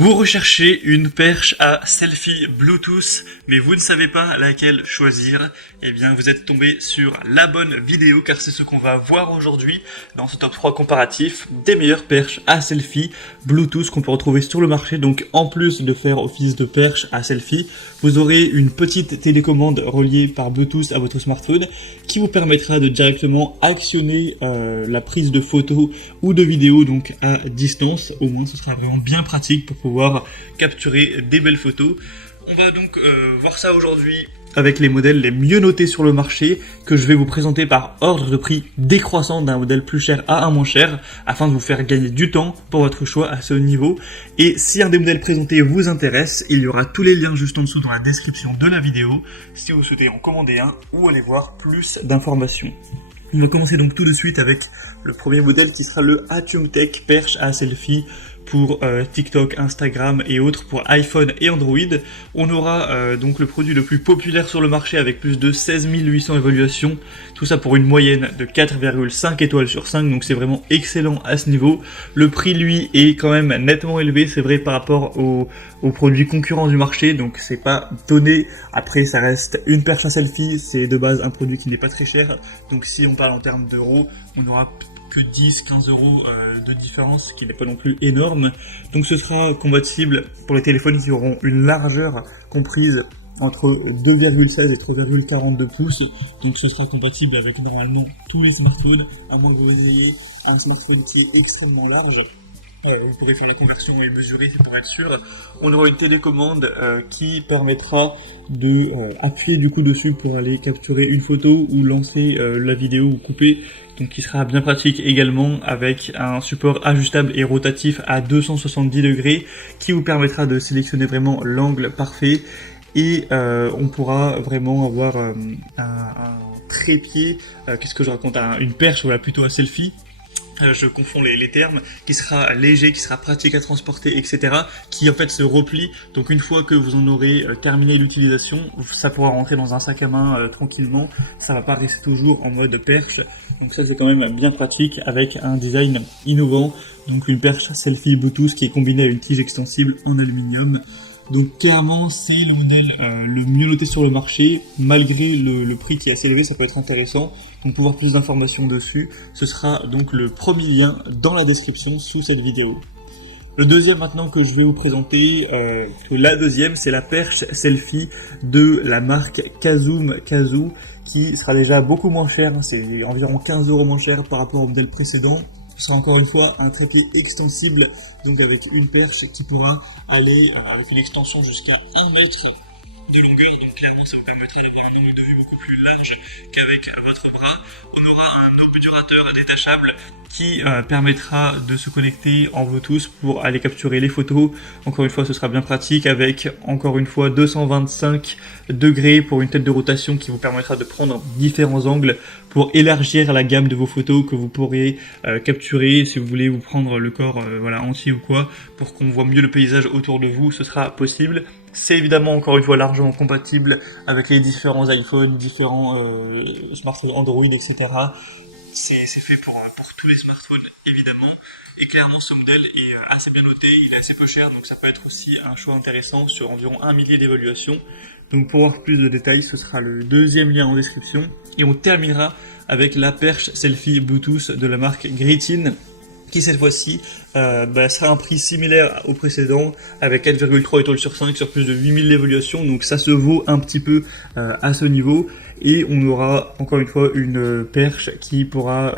Vous recherchez une perche à selfie Bluetooth, mais vous ne savez pas laquelle choisir. Eh bien, vous êtes tombé sur la bonne vidéo, car c'est ce qu'on va voir aujourd'hui dans ce top 3 comparatif des meilleures perches à selfie Bluetooth qu'on peut retrouver sur le marché. Donc, en plus de faire office de perche à selfie, vous aurez une petite télécommande reliée par Bluetooth à votre smartphone qui vous permettra de directement actionner la prise de photos ou de vidéos donc à distance. Au moins, ce sera vraiment bien pratique pour pouvoir capturer des belles photos. On va donc voir ça aujourd'hui avec les modèles les mieux notés sur le marché que je vais vous présenter par ordre de prix décroissant d'un modèle plus cher à un moins cher afin de vous faire gagner du temps pour votre choix à ce niveau. Et si un des modèles présentés vous intéresse, il y aura tous les liens juste en dessous dans la description de la vidéo si vous souhaitez en commander un ou aller voir plus d'informations. On va commencer donc tout de suite avec le premier modèle qui sera le Atium Tech perche à selfie pour TikTok, Instagram et autres pour iPhone et Android. On aura donc le produit le plus populaire sur le marché avec plus de 16 800 évaluations. Tout ça pour une moyenne de 4,5 étoiles sur 5, donc c'est vraiment excellent à ce niveau. Le prix lui est quand même nettement élevé, c'est vrai par rapport aux produits concurrents du marché, donc c'est pas donné. Après ça reste une perche à selfie, c'est de base un produit qui n'est pas très cher, donc si on parle en termes d'euros, on aura que 10-15 euros de différence, ce qui n'est pas non plus énorme. Donc ce sera compatible pour les téléphones qui auront une largeur comprise entre 2,16 et 3,42 pouces. Donc ce sera compatible avec normalement tous les smartphones, à moins que vous ayez un smartphone qui est extrêmement large. Vous pourrez faire la conversion et mesurer pour être sûr. On aura une télécommande qui permettra de appuyer du coup dessus pour aller capturer une photo ou lancer la vidéo ou couper. Donc qui sera bien pratique également avec un support ajustable et rotatif à 270 degrés qui vous permettra de sélectionner vraiment l'angle parfait. Et on pourra vraiment avoir un trépied, qu'est-ce que je raconte, une perche voilà, plutôt à selfie. Je confonds les termes, qui sera léger, qui sera pratique à transporter, etc., qui en fait se replie. Donc une fois que vous en aurez terminé l'utilisation, ça pourra rentrer dans un sac à main tranquillement. Ça va pas rester toujours en mode perche. Donc ça c'est quand même bien pratique avec un design innovant. Donc une perche selfie Bluetooth qui est combinée à une tige extensible en aluminium. Donc clairement c'est le modèle le mieux noté sur le marché, malgré le prix qui est assez élevé, ça peut être intéressant. Donc pour voir plus d'informations dessus, ce sera donc le premier lien dans la description sous cette vidéo. Le deuxième maintenant que je vais vous présenter, la deuxième c'est la perche selfie de la marque Kazoom Kazoo, qui sera déjà beaucoup moins cher, c'est environ 15 euros moins cher par rapport au modèle précédent. Ce sera encore une fois un trépied extensible, donc avec une perche qui pourra aller avec une extension jusqu'à 1 mètre de longueur, donc clairement ça vous permettra d'avoir une angle de vue beaucoup plus large qu'avec votre bras. On aura un obturateur détachable qui permettra de se connecter en Bluetooth pour aller capturer les photos. Encore une fois ce sera bien pratique avec encore une fois 225 degrés pour une tête de rotation qui vous permettra de prendre différents angles pour élargir la gamme de vos photos que vous pourrez capturer. Si vous voulez vous prendre le corps voilà, entier ou quoi, pour qu'on voit mieux le paysage autour de vous, ce sera possible. C'est évidemment encore une fois largement compatible avec les différents iPhones, différents smartphones Android, etc. C'est fait pour tous les smartphones évidemment. Et clairement ce modèle est assez bien noté, il est assez peu cher, donc ça peut être aussi un choix intéressant sur environ 1 millier d'évaluations. Donc pour voir plus de détails, ce sera le deuxième lien en description. Et on terminera avec la perche selfie Bluetooth de la marque Gritin, qui cette fois-ci sera un prix similaire au précédent avec 4,3 étoiles sur 5 sur plus de 8000 d'évaluation, donc ça se vaut un petit peu à ce niveau. Et on aura encore une fois une perche qui pourra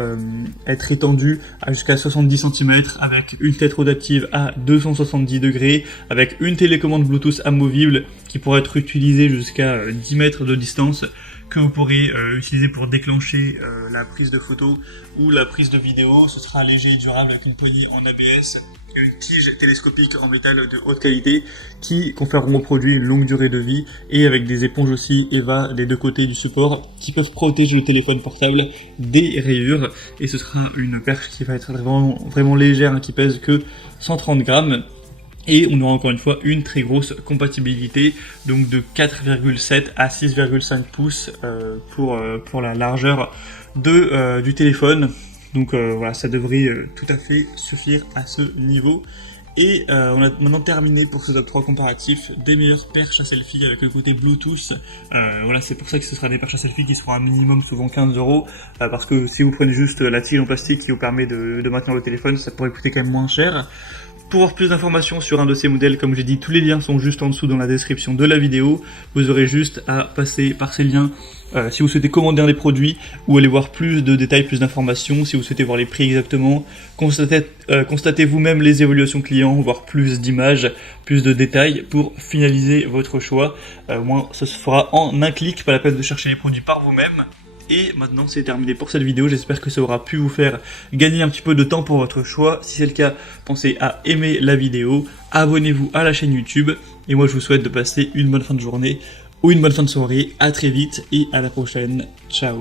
être étendue à jusqu'à 70 cm avec une tête rotative à 270 degrés, avec une télécommande Bluetooth amovible qui pourra être utilisée jusqu'à 10 mètres de distance, que vous pourrez utiliser pour déclencher la prise de photo ou la prise de vidéo. Ce sera léger et durable avec une poignée en ABS et une tige télescopique en métal de haute qualité qui conféreront au produit une longue durée de vie, et avec des éponges aussi EVA des deux côtés du support qui peuvent protéger le téléphone portable des rayures. Et ce sera une perche qui va être vraiment légère, qui pèse que 130 grammes. Et on aura encore une fois une très grosse compatibilité, donc de 4,7 à 6,5 pouces pour la largeur du téléphone. Donc voilà, ça devrait tout à fait suffire à ce niveau. Et on a maintenant terminé pour ce top 3 comparatif des meilleures perches à selfie avec le côté Bluetooth. Voilà, c'est pour ça que ce sera des perches à selfie qui seront un minimum souvent 15 €, parce que si vous prenez juste la tige en plastique qui vous permet de maintenir le téléphone, ça pourrait coûter quand même moins cher. Pour avoir plus d'informations sur un de ces modèles, comme j'ai dit, tous les liens sont juste en dessous dans la description de la vidéo. Vous aurez juste à passer par ces liens si vous souhaitez commander un des produits ou aller voir plus de détails, plus d'informations, si vous souhaitez voir les prix exactement, constatez vous-même les évaluations clients, voir plus d'images, plus de détails pour finaliser votre choix. Au moins, ça se fera en un clic, pas la peine de chercher les produits par vous-même. Et maintenant c'est terminé pour cette vidéo, j'espère que ça aura pu vous faire gagner un petit peu de temps pour votre choix. Si c'est le cas, pensez à aimer la vidéo, abonnez-vous à la chaîne YouTube, et moi je vous souhaite de passer une bonne fin de journée ou une bonne fin de soirée. À très vite et à la prochaine, ciao.